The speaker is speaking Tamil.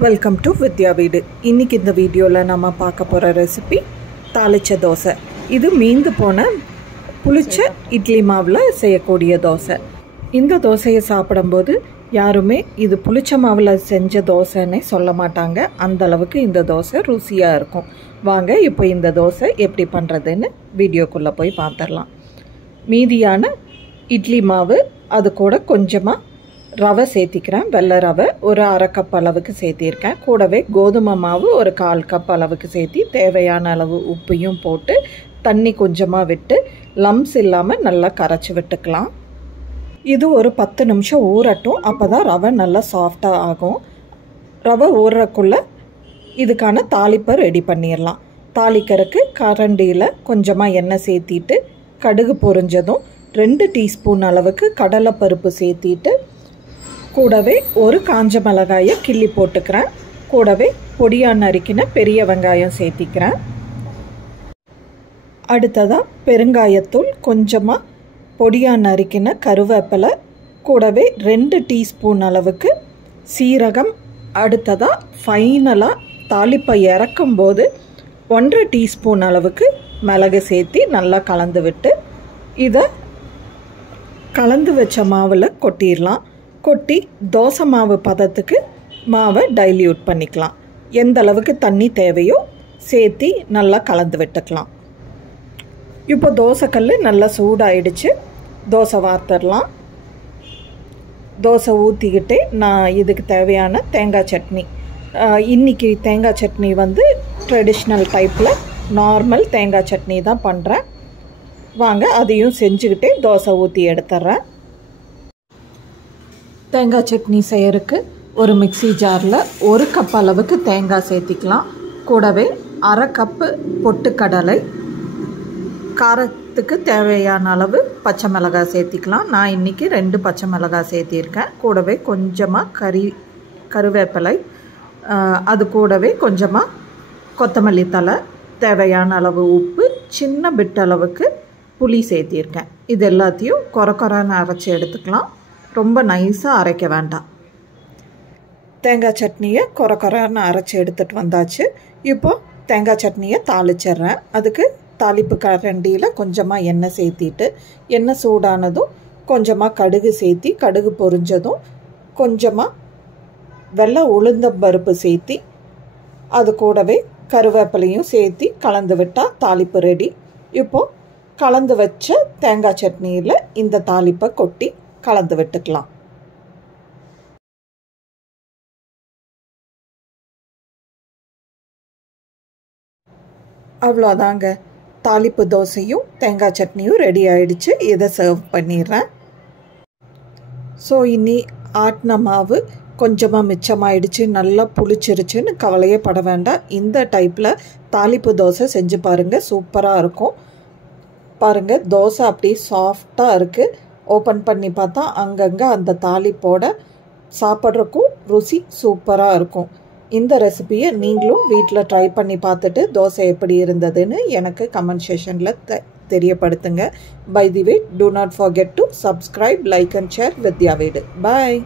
வெல்கம் டு வித்யா வீடு. இன்றைக்கி இந்த வீடியோவில் நம்ம பார்க்க போகிற ரெசிபி தாளிச்ச தோசை. இது மீந்து போன புளிச்ச இட்லி மாவில் செய்யக்கூடிய தோசை. இந்த தோசையை சாப்பிடும்போது யாருமே இது புளிச்ச மாவில் செஞ்ச தோசைன்னே சொல்ல மாட்டாங்க. அந்த அளவுக்கு இந்த தோசை ருசியாக இருக்கும். வாங்க இப்போ இந்த தோசை எப்படி பண்ணுறதுன்னு வீடியோக்குள்ளே போய் பார்த்துடலாம். மீதியான இட்லி மாவு, அது கூட கொஞ்சமாக ரவை சேர்த்திக்கிறேன். வெள்ளை ரவை ஒரு அரை கப் அளவுக்கு சேர்த்திருக்கேன். கூடவே கோதுமை மாவு ஒரு 1/4 கப் அளவுக்கு சேர்த்தி தேவையான அளவு உப்பையும் போட்டு தண்ணி கொஞ்சமாக விட்டு லம்ஸ் இல்லாமல் நல்லா கரைச்சி விட்டுக்கலாம். இது ஒரு 10 நிமிஷம் ஊறட்டும். அப்போ தான் ரவை நல்லா சாஃப்டாக ஆகும். ரவை ஊறுறக்குள்ளே இதுக்கான தாளிப்பை ரெடி பண்ணிடலாம். தாளிக்கிறதுக்கு கரண்டியில் கொஞ்சமாக எண்ணெய் சேர்த்திட்டு கடுகு பொரிஞ்சதும் 2 டீஸ்பூன் அளவுக்கு கடலைப்பருப்பு சேர்த்திட்டு கூடவே ஒரு காஞ்ச மிளகாயை கிள்ளி போட்டுக்கிறேன். கூடவே பொடியாக நறுக்கின பெரிய வெங்காயம் சேர்த்திக்கிறேன். அடுத்ததாக பெருங்காயத்தூள், கொஞ்சமாக பொடியாக நறுக்கின கருவேப்பிலை, கூடவே 2 டீஸ்பூன் அளவுக்கு சீரகம். அடுத்ததாக ஃபைனலாக தாளிப்பை இறக்கும்போது 1/2 டீஸ்பூன் அளவுக்கு மிளகு சேர்த்தி நல்லா கலந்து விட்டு இதை கலந்து வச்ச மாவில் கொட்டிடலாம். கொட்டி தோசை மாவு பதத்துக்கு மாவை டைல்யூட் பண்ணிக்கலாம். எந்த அளவுக்கு தண்ணி தேவையோ சேர்த்தி நல்லா கலந்து விட்டுக்கலாம். இப்போ தோசைக்கல் நல்லா சூடாயிடுச்சு. தோசை வார்த்தரலாம். தோசை ஊற்றிக்கிட்டே நான் இதுக்கு தேவையான தேங்காய் சட்னி, இன்றைக்கி தேங்காய் சட்னி வந்து ட்ரெடிஷ்னல் டைப்பில் நார்மல் தேங்காய் சட்னி தான் பண்ணுறேன். வாங்க அதையும் செஞ்சுக்கிட்டே தோசை ஊற்றி எடுத்துட்றேன். தேங்காய் சட்னி செய்யறதுக்கு ஒரு மிக்சி ஜாரில் 1 கப் அளவுக்கு தேங்காய் சேர்த்திக்கலாம். கூடவே அரை கப்பு பொட்டுக்கடலை, காரத்துக்கு தேவையான அளவு பச்சை மிளகாய் சேர்த்திக்கலாம். நான் இன்றைக்கி 2 பச்சை மிளகாய் சேர்த்திருக்கேன். கூடவே கொஞ்சமாக கருவேப்பிலை, அது கூடவே கொஞ்சமாக கொத்தமல்லி தழை, தேவையான அளவு உப்பு, சின்ன பிட் அளவுக்கு புளி சேர்த்திருக்கேன். இது எல்லாத்தையும் கொரன்னு அரைச்சி எடுத்துக்கலாம். ரொம்ப நைஸாக அரைக்க வேண்டாம். தேங்காய் சட்னியை கொரன்னு அரைச்சி எடுத்துகிட்டு வந்தாச்சு. இப்போ தேங்காய் சட்னியை தாளிச்சிட்றேன். அதுக்கு தாளிப்பு கரண்டியில் கொஞ்சமாக எண்ணெய் சேர்த்திட்டு எண்ணெய் சூடானதும் கொஞ்சமாக கடுகு சேர்த்தி கடுகு பொரிஞ்சதும் கொஞ்சமாக வெள்ளை உளுந்தம்பருப்பு சேர்த்தி அது கூடவே கருவேப்பிலையும் சேர்த்தி கலந்து விட்டால் தாளிப்பு ரெடி. இப்போது கலந்து வச்ச தேங்காய் சட்னியில் இந்த தாளிப்பை கொட்டி கலந்து விட்டுக்கலாம். அவ்வளோதாங்க, தாளிப்பு தோசையும் தேங்காய் சட்னியும் ரெடி ஆயிடுச்சு. இதை சர்வ் பண்ணிடுறேன். ஸோ இனி ஆட்டின மாவு கொஞ்சமாக மிச்சமாயிடுச்சு, நல்லா புளிச்சிருச்சுன்னு கவலையே பட வேண்டாம். இந்த டைப்பில் தாளிப்பு தோசை செஞ்சு பாருங்கள், சூப்பராக இருக்கும். பாருங்கள், தோசை அப்படியே சாஃப்டாக இருக்குது. ஓப்பன் பண்ணி பார்த்தா அங்கங்கே அந்த தாளிப்போட சாப்பிட்றக்கும் ருசி சூப்பராக இருக்கும். இந்த ரெசிபியை நீங்களும் வீட்டில் ட்ரை பண்ணி பார்த்துட்டு தோசை எப்படி இருந்ததுன்னு எனக்கு கமெண்ட் செக்ஷனில் தெரியப்படுத்துங்க. By the way, do not forget to subscribe, like and share வித்யா வீடு. Bye.